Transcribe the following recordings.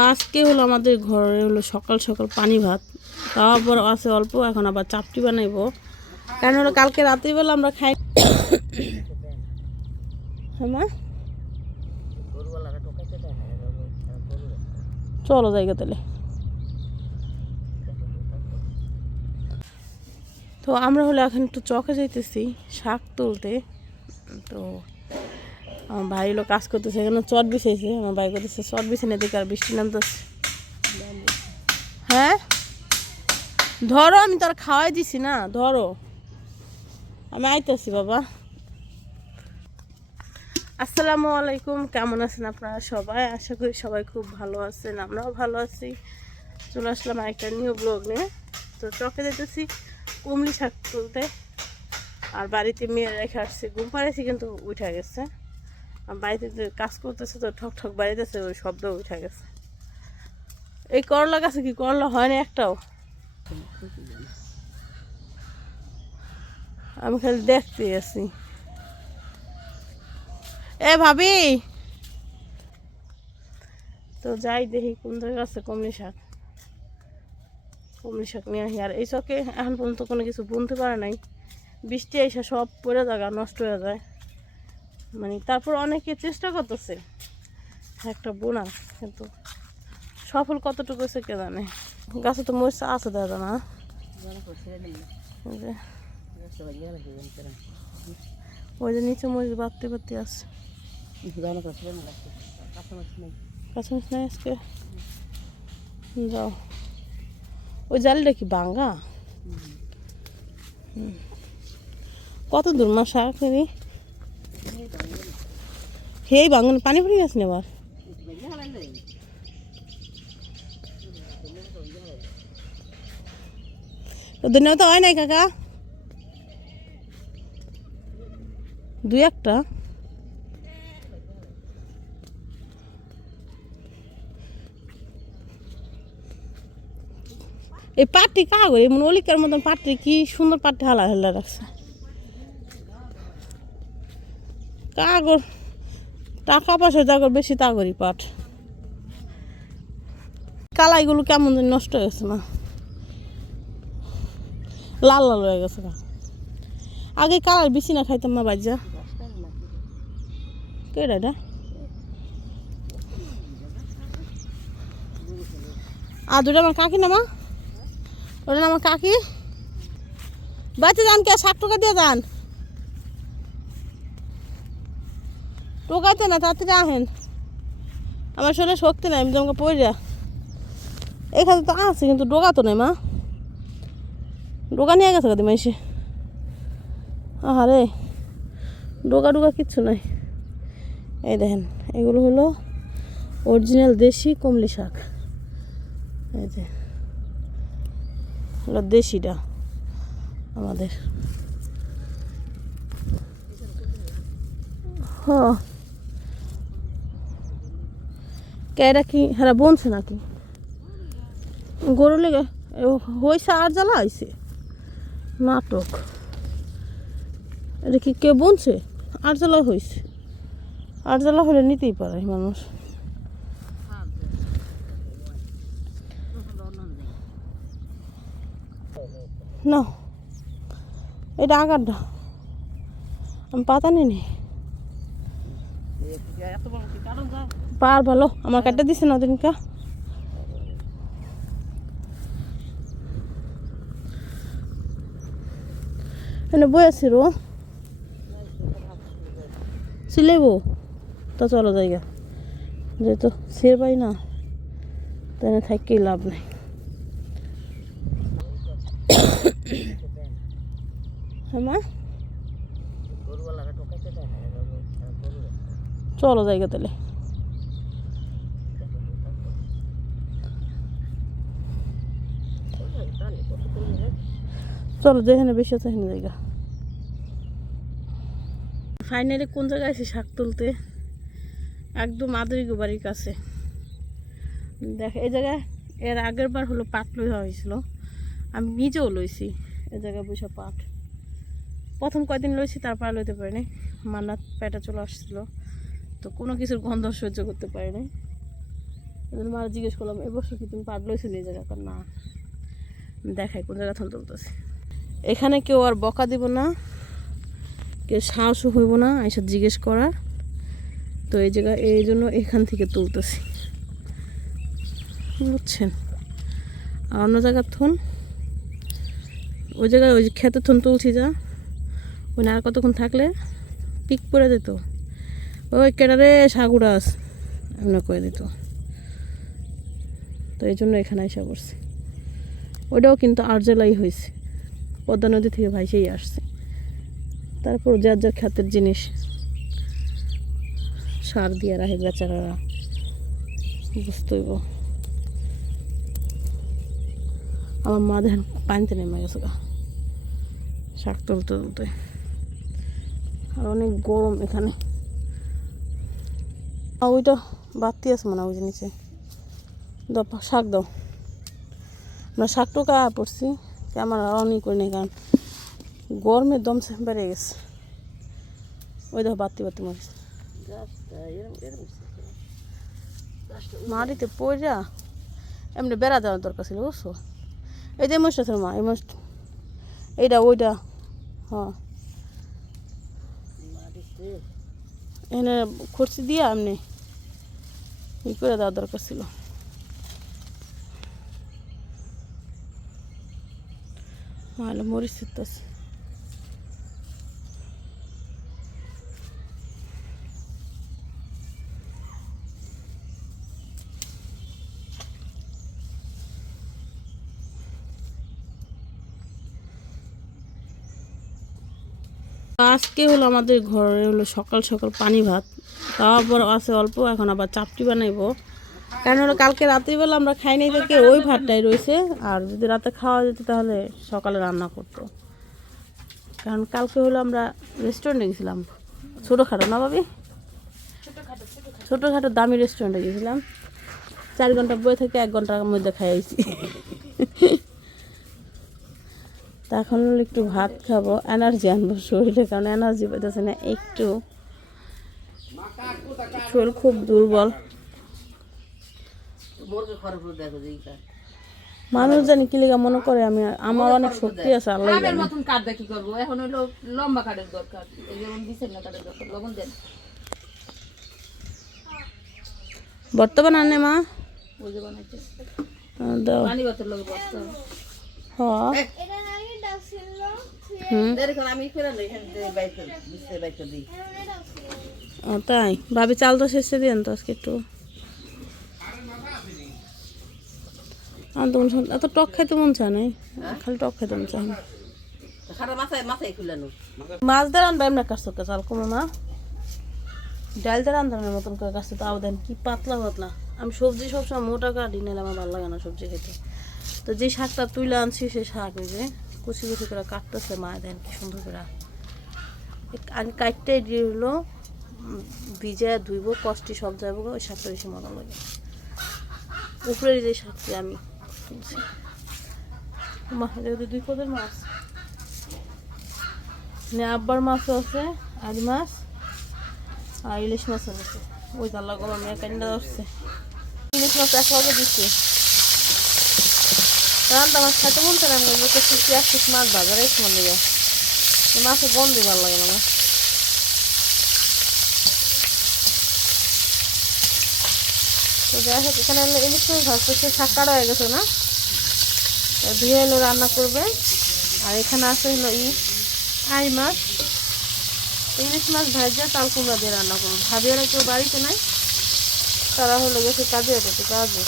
আজকে হলো আমাদের ঘরে হলো সকাল সকাল পানি ভাত। আবার আছে অল্প, এখন আবার চাপটি বানাইবো। কারণ হলো কালকে রাত্রিবেলা আমরা খাই হ্যাঁ চলো জায়গা তাহলে। তো আমরা হলো এখন একটু চকে যাইতেছি, শাক তুলতে। তো আমার ভাই হলো কাজ করতেছে, এখানে চট বিছাইছে আমার ভাই করতেছে চট বিছানে দেখে আর বৃষ্টি নামতেছে। হ্যাঁ? ধরো, আমি তোর খাওয়াই দিছি না, ধরো। আমি আইতেছি, বাবা। আসসালামু আলাইকুম, কেমন আছেন আপনারা সবাই? আশা করি সবাই খুব ভালো আছেন, আমরাও ভালো আছি। চলে আসলাম একটা নিউ ব্লগ নিয়ে। তো চকে যেতেছি কুমলি শাক তুলতে। আর বাড়িতে মেয়ে রেখে আসছে, ঘুম পাড়েছি কিন্তু উঠে গেছে। বাড়িতে কাজ করতেছে তো ঠক ঠক বাড়িতেছে, ওই শব্দ উঠে গেছে। এই করলা গাছে কি করলা হয় না একটাও? আমি খালি দেখতে আছি। এ ভাবি! তো যাই দেখি কোন জায়গা আছে কমলি শাক। কমলি শাক নিয়ে আসি। আর এই চকে এখন পর্যন্ত কোনো কিছু বুনতে পারে নাই। বৃষ্টি এসে সব পড়ে জায়গা নষ্ট হয়ে যায়। মানে তারপর অনেকে চেষ্টা করতেছে। একটা বোনা, কিন্তু সফল কতটুকু হয়েছে কে জানে? গাছে তো মরিচা আছে দাদা না। ওই যে নিচে মরিচ বাড়তে বাড়তে আছে। যাও। ওই জালটা কি ভাঙ্গা কত দূর মা সেই ভাঙন পানি পড়ে গেছে ওদের তো হয় নাই কাকা। দুই একটা। এই পাটটি কাগো এমন অলিকার মতন পাটটি কি সুন্দর পাটটি হালা হেলা রাখছে। কাগর টাকা পয়সা জাগর বেশি তাগরি পাট। কালাইগুলো কেমন জানি নষ্ট হয়ে গেছে না লাল লাল হয়ে গেছে না আগে কালার বেশি না খাইতাম না বাজ্যা কেডা আর দুটা আমার কাকি না মা। ওটা আমার কাকি। বাচ্চা যান কে ষাট টাকা দিয়ে যান। টোকাইতে না, তাড়াতাড়ি আহেন। আমার শরীরে শক্তি নাই, আমি তোমাকে পড়িয়া এখানে তো আছে, কিন্তু ডোকা তো নাই, মা। ডোকা নিয়ে গেছে কাদি মাইসে আহারে ডোকা ডোকা কিচ্ছু নাই। এই দেখেন, এগুলো হলো অরিজিনাল দেশি কমলি শাক। এই যে, হলো দেশিটা আমাদের। হ্যাঁ। কেরা কি? হ্যাঁ বনছে নাকি? গরু লেগে হয়েছে আর জ্বালা হয়েছে নাটক। এটা কি কে বনছে? আর জ্বালা হয়েছে আর জ্বালা হলে নিতেই পারে মানুষ। না এটা আগারটা। আমি পাতা নিই পার ভালো, আমার কাটটা দিছে না ওদিনকা। এনে বই আছি রো। সিলেব তো চলো জায়গা। যেহেতু সের পাই না তাই থাকি লাভ নাই। হ্যাঁ মা? চলো জায়গা তাহলে। চলো যেখানে বেশি আছে সেখানে জায়গা। ফাইনালি কোন জায়গায় এসে শাক তুলতে? একদম আদরিগো বাড়ির কাছে। দেখ, এই জায়গায় এর আগের বার হলো পাট লই হয়েছিল। আমি নিজেও লইছি এই জায়গায় বসে পাট। প্রথম কয়দিন লইছি, তারপর লইতে পারিনি। মান্নাত পেটে চলে আসছিল। তো কোনো কিছুর গন্ধ সহ্য করতে পারিনি এই জন্য মারা জিজ্ঞেস করলাম এবছর কি তুমি পাট লইছো এই জায়গা না, দেখাই কোন জায়গা থেকে তুলতেছি। এখানে কেউ আর বকা দিব না, কেউ সাহসও হইব না এসব জিজ্ঞেস করার। তো এই জায়গা, এই জন্য এখান থেকে তুলতেছি। বুঝছেন? আর অন্য জায়গার থন? ওই জায়গায় ওই খেতে থন তুলছি যা। ওই আর কতক্ষণ থাকলে? পিক পরে যেত। ওই কেটারে সাগুরাস এমন করে দিত। তো এই জন্য এখানে আসা পড়ছি। ওইটাও কিন্তু আর্জেলাই হয়েছে পদ্মা নদী থেকে ভাইসেই আসছে। তারপর যার যার খ্যাতের জিনিস, সার দিয়ে রাখে বেচারারা। বুঝতে হইব আমার মা দেখেন পানিতে নেমে গেছে গা। শাক তুলতে তুলতে। আর অনেক গরম এখানে। আর ওইটা বাতি আছে মনে ওই নিচে। দাও শাক দাও। আমরা শাক টোকা পড়ছি, ক্যামেরা অনই করে নেই কারণ গরমের দম বেড়ে গেছে। ওই দেখো বাতি বাতি মারিস মাটিতে পড়া এমনি বেড়া দেওয়ার দরকার ছিল, বুঝছ? এই যে মাছটা ছিল মা, এই মাছ এইটা, ওইটা হ্যাঁ। এখানে খরচি দিয়া এমনি ই করে দেওয়া দরকার ছিল। মালে মরিচ আজকে হলো আমাদের ঘরে হলো সকাল সকাল পানি ভাত তাও আবার আছে অল্প এখন আবার চাপটি বানাইবো। কারণ হলো কালকে রাত্রিবেলা আমরা খাই নাই থেকে ওই ভাতটাই রয়েছে আর যদি রাতে খাওয়া যেত তাহলে সকালে রান্না করতো। কারণ কালকে হলো আমরা রেস্টুরেন্টে গেছিলাম। ছোটোখাটো না ভাবি? ছোটোখাটো দামি রেস্টুরেন্টে গেছিলাম। চার ঘণ্টা বয়ে থেকে এক ঘণ্টার মধ্যে খাইছি তা এখন একটু ভাত খাব এনার্জি আনব শরীরে কারণ এনার্জি পাইতেছে না একটু। শরীর খুব দুর্বল। মানুষ জানি কি লেগে মনে করে আমি আমার অনেক শক্তি আছে আল্লাহ মতন কাঠটা কি করব। এখন হলো লম্বা কাঠের দরকার। এই যেমন দিচ্ছেন না কাঠের দরকার লবণ দেন। বর্তমান আনে মা? ওই যে বানাইছে। দাও। পানি বোতল লোক বসতে। হ্যাঁ। ও তাই? ভাবি চাল তো শেষে দিন তো আজকে একটু। চায়- এত টক খাইতে মন চায় নাই। খালি টক খাইতে মন চায়। মাছ দিয়ে রান্না এমনি কাজ তো চাল কমো না। ডাল দিয়ে রান্ধানোর মতন করে কাছে তাও দেন। কি পাতলা পাতলা। আমি সবজি সবসময় মোটা কাটি নিলে আমার ভালো লাগে না সবজি খেতে। তো যে শাকটা তুলে আনছি সেই শাক ওই যে। কুচি কুচি করে কাটতেছে মা দেন কি সুন্দর করে। আমি কাটতে দিয়ে হলো ভিজে ধুইব, কষ্টি সব যাব ওই শাকটা বেশি মজা লাগে। উপরের যে শাকটি আমি তুলছি দুই পদের মাছ। মানে আব্বার মাছও আছে আর মাছ, আর ইলিশ মাছ আছে ওই তাল্লা গরম কান্ডা আসছে ইলিশ মাছ এক লগে দিচ্ছে। রান্না মাছ খাইতে বলতে না, আমি বলতে পিস মাছ বাজার এই সময় দিকে মাছের গন্ধ ভালো লাগে না। তো যাই হোক, এখানে ইলিশ মাছ ভাজতেছে শাক হয়ে গেছে না? ধুয়ে এলো রান্না করবে। আর এখানে আছে হলো ই আই মাছ। ইলিশ মাছ ভাজা চাল কুমড়া দিয়ে রান্না করব ভাবিয়ারা কেউ বাড়িতে নাই। তারা হলো গেছে কাজে কাজে।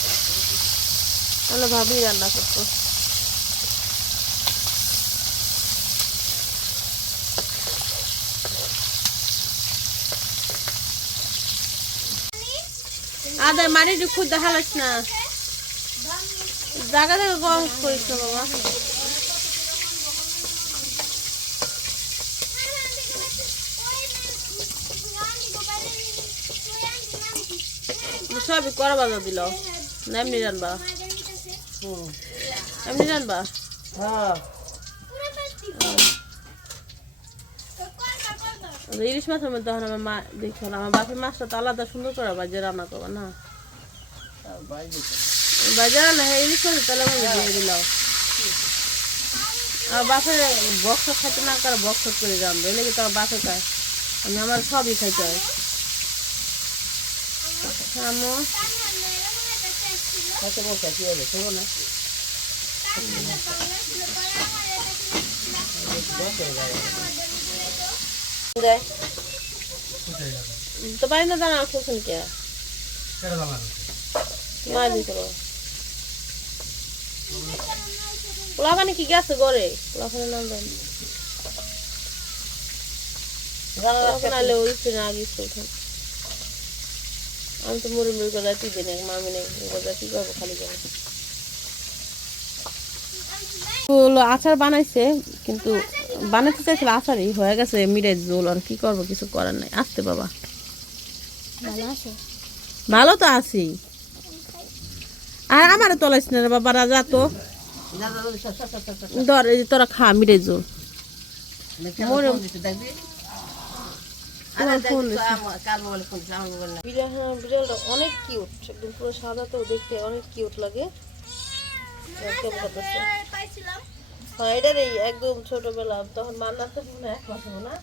তাহলে ভাবি রান্না করতো। আদা মানে একটু দেখালাস না। জায়গা থেকে গরম করিস না বাবা। সবই করবা বাজা দিল নাম নিরান বাবা এমনি রানবা হ্যাঁ। আর ইলিশ মাছের মধ্যে তখন আমার মা দেখছ না আমার বাপের মাছটা তো আলাদা সুন্দর করে বাজে রান্না করব না? বাজার না হ্যাঁ ইলিশ মাছের তাহলে মধ্যে দিয়ে দিলাম আর বাপের বক্স খাইতে না করে বক্স করে জানব এলে কি তো আমার বাপে খায় আমি আমার সবই খাইতে হয়। আমো তার মানে এরকম একটা হয়তো বলছে কি হবে শোনো না তো পারি না দাঁড়া খুলছেন কে মারি করো পোলাপানি কি গেছে গড়ে পোলাপানি নাম দেন পোলাপানি আলে ওই আগে স্কুল আমি তো মুড়ি মুড়ি করে তুই দিন মামি নেই করে কি করব খালি করে হলো আচার বানাইছে কিন্তু বানাতে চাইছিল আচারই হয়ে গেছে মিরাজ জোল আর কি করব কিছু করার নাই আসতে বাবা ভালো তো আছি আর আমারে তোলাইস না বাবা রাজা তো ধর এই তোরা খা মিরাজ জোল বিড়ালটা অনেক কিউট একদম পুরো সাদা তো দেখতে অনেক কিউট লাগে। পাইছিলাম। হ্যাঁ এটার এই একদম ছোটবেলা তখন মান্নাতে মনে এক মাস না?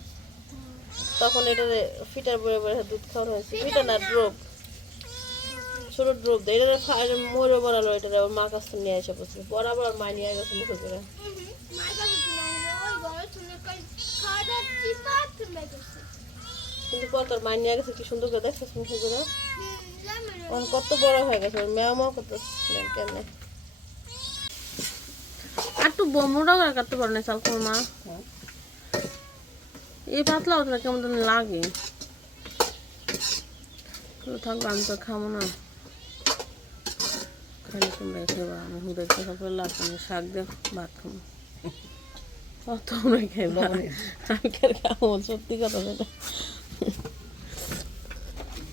তখন এটার ফিটার বয়ে বয়ে দুধ খাওয়ানো হয়েছে। ফিটার না ড্রপ ছোট ড্রপ দেয় এটার মরে বড়ালো এটার ওর মা কাছ থেকে নিয়ে এসে বসে বরাবর আর মা নিয়ে গেছে মুখে করে কিন্তু পর তোর মা নিয়ে গেছে কি সুন্দর করে মুখে করে? জানো কত বড় হয়ে গেছে ওর মেয়া মাও কত কেমনে আর একটু মোটা করে কাটতে পারো না চাল মা। এই পাতলা পাতলা কেমন লাগে। তো থাকব আমি তো খাব না। খালি তোমরাই খেবা আমি হুদের দেখা করে আমি শাক দিয়ে ভাত খাব। তোমরা খেবা আমি খাব? সত্যি কথা যেটা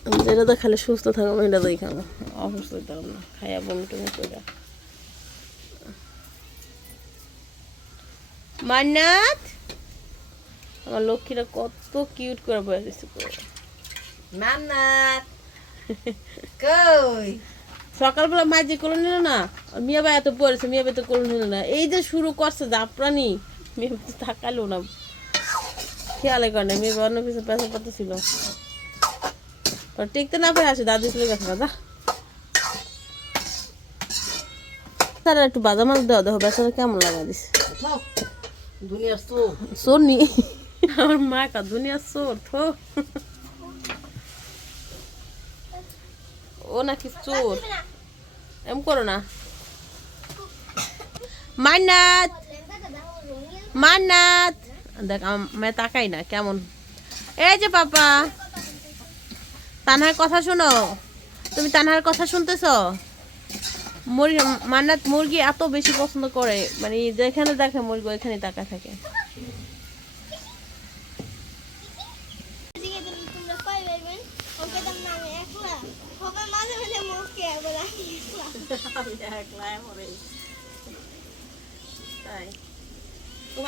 আমি যেটা তো খালি সুস্থ থাকব এটা তোই খাব অসুস্থ হবে না। খাইয়া বমি টমি করে মান্নাত! আমার লক্ষ্মীরা কত কিউট করে বয়ে দিচ্ছে মান্নাত! কই? সকালবেলা মাঝে করে নিল না মিয়া ভাই এত পড়েছে মিয়া ভাই তো করে নিল না। এই যে শুরু করছে জাপরানি মেয়ে ভাই তো তাকালো না। খেয়ালে করে না মেয়ে অন্য কিছু পেশা পাতা ছিল। টিকতে না পারে আসে দাদি চলে গেছে দাদা। তারা একটু বাদাম মাছ দেওয়া দেখো বেচারা কেমন লাগা দুনিয়ার চোর। নি? আমার মা কা দুনিয়া চোর থো। ও নাকি চোর। এম করো না। মান্নাত! মান্নাত! দেখ আমার মেয়ে তাকাই না কেমন। এই যে পাপা তানহার কথা শোনো। তুমি তানহার কথা শুনতেছ? মুরগি মান্নাত মুরগি এত বেশি পছন্দ করে মানে যেখানে দেখে মুরগি ওইখানে তাকা থাকে।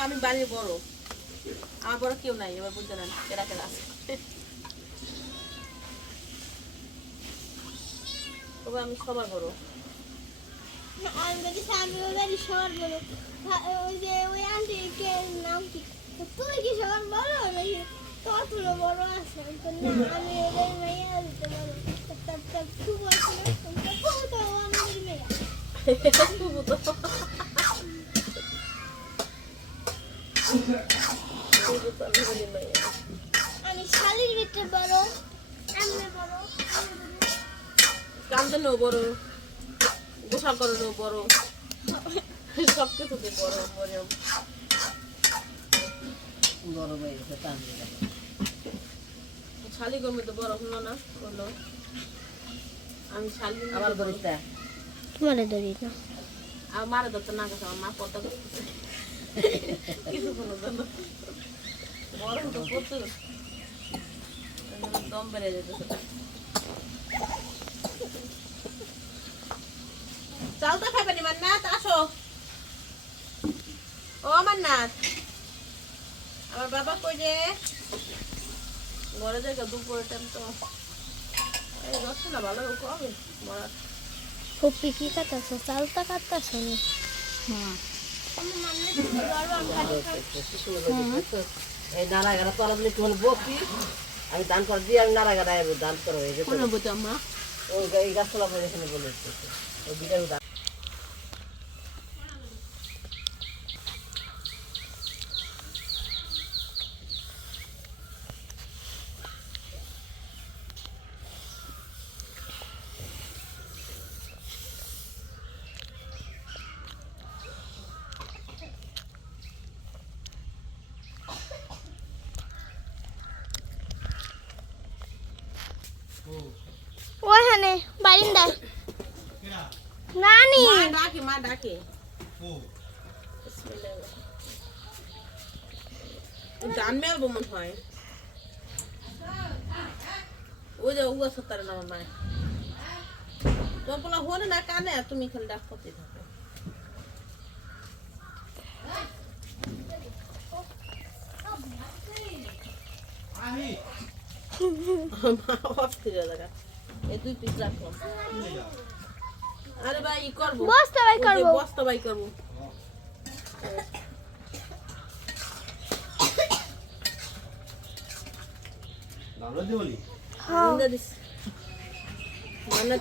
আমি বাড়ির বড়। আমার বড় কেউ নাই এবার বুঝতে না কেরা কেরা আছে তবে আমি সবার বড়। আমি বলি আমি ওই বাড়ি। সবার বড় ওই যে ওই আন্টি কে নাম কি? তুই কি সবার বড় নাকি তোর তুলো বড় আছে? না আমি মেয়ে তো আমাদের মেয়ে। আমি শালির ভিতরে বড় এমনি বড়। কান্দে নো বড় গোসা করে নো বড় সব কিছুতে বড়। বড় গরম হয়ে গেছে গেল। শালি গরমে তো বড় হলো না হলো। আমি শালি আমার গরিবটা তোমারে ধরি না। গেছে আমার মা কিছু কোনো জন্য। গরম তো প্রচুর দম বেড়ে যেতেছে চালটা খাবেন মান্নাত আসো ও মান্নাত আমার বাবা কই যে ঘরে যাই দুপুরের টাইম তো এই রসটা ভালো কবে বড় ফুপি কি কাটাছো চালটা কাটাছো নি এই নারা গাড়া তলা দিলে একটু বকি আমি দান করে দিয়ে আমি নারা গাড়া দান করো এই গাছতলা এখানে বলে। ওই বিটার দান ওইখানে বারিন্দায় নানি মা ডাকে। গান মেলবো মনে হয়। ওই যে উয়া সত্তার নাম মায় তোমার পোলা হলে না কানে আর তুমি খালি ডাক করতে থাকো। অস্থির থাকা। এই দুই পিস রাখলাম। আরে ভাই ই করব। বস্তা যে করব। বস্তা বাই করব হ্যাঁ। নিন্দা দিস। মানে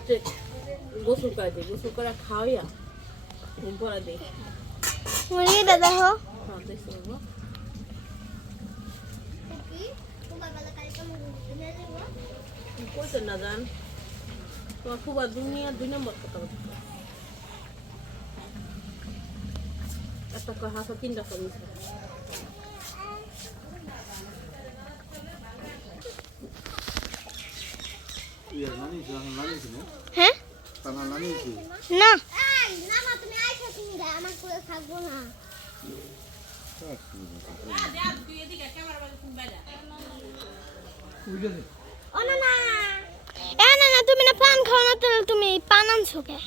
গোসল করে দিই গোসল করে খাওয়াইয়া ঘুম পড়া দিই মুরগি দাদা হো হ্যাঁ দেখছি বাবা। কইতে না জান? তোমার খুব দুনিয়া দুই নম্বর কথা একটা কয় হাসা তিনটা কয় হ্যাঁ না, তুমি না পান খাও না তুমি পান আনছো কে?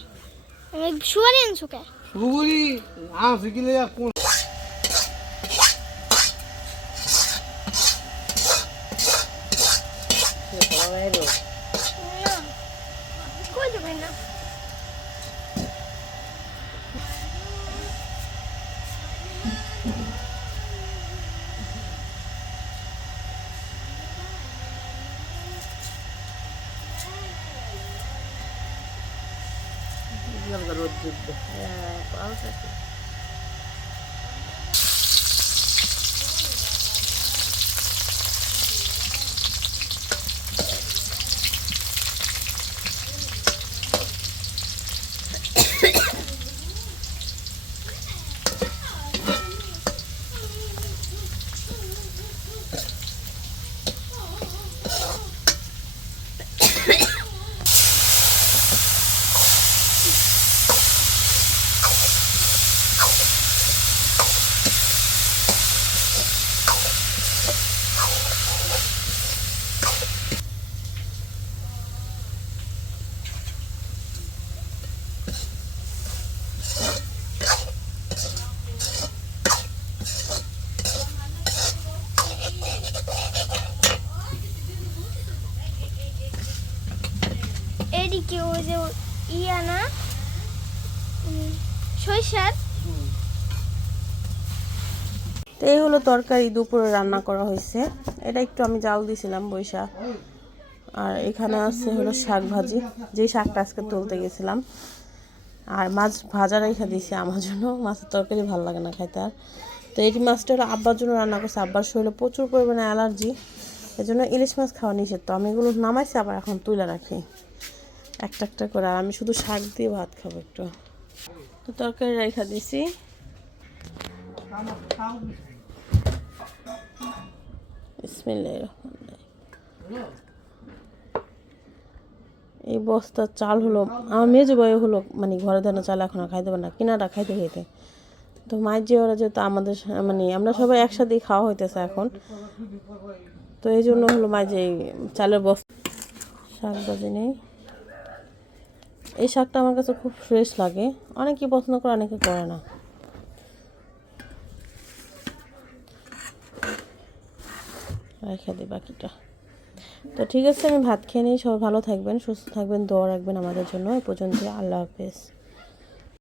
শুয়ারি আনছো কে? আনছে কি লেয়া কোন সে সবাই বাইরে কই যাবে না রোদ যুদ্ধ হ্যাঁ পাওয়া থাকে এদিকে ওই যে ইয়া না উম, সরিষার তো এই হলো তরকারি দুপুরে রান্না করা হয়েছে। এটা একটু আমি জাল দিয়েছিলাম বৈশা। আর এখানে আছে হলো শাক ভাজি। যেই শাকটা আজকে তুলতে গেছিলাম। আর মাছ ভাজা রেখে দিয়েছি আমার জন্য। মাছের তরকারি ভালো লাগে না খাইতে আর। তো এই মাছটা হলো আব্বার জন্য রান্না করছে। আব্বার শরীরে প্রচুর পরিমাণে অ্যালার্জি। এই জন্য ইলিশ মাছ খাওয়া নিষেধ। তো আমি এগুলো নামাইছি, আবার এখন তুলে রাখি। একটা একটা করে। আর আমি শুধু শাক দিয়ে ভাত খাব একটু। তো তরকারি রেখা দিছি। এই বস্তার চাল হলো, আমার মেজো ভাই হলো মানে ঘরে দেন চাল এখন আর খাইতে পারে না কিনাটা খাইতে খাইতে তো মায়ের যে ওরা যেহেতু আমাদের মানে আমরা সবাই একসাথেই খাওয়া হইতেছে এখন। তো এই জন্য হলো মাঝে চালের বস্তা। শাক ভাজি নেই। এই শাকটা আমার কাছে খুব ফ্রেশ লাগে। অনেকেই পছন্দ করে, অনেকে করে না। রেখে দিই বাকিটা। তো ঠিক আছে, আমি ভাত খেয়ে নিই। সবাই ভালো থাকবেন, সুস্থ থাকবেন, দোয়া রাখবেন আমাদের জন্য। এ পর্যন্ত আল্লাহ হাফেজ।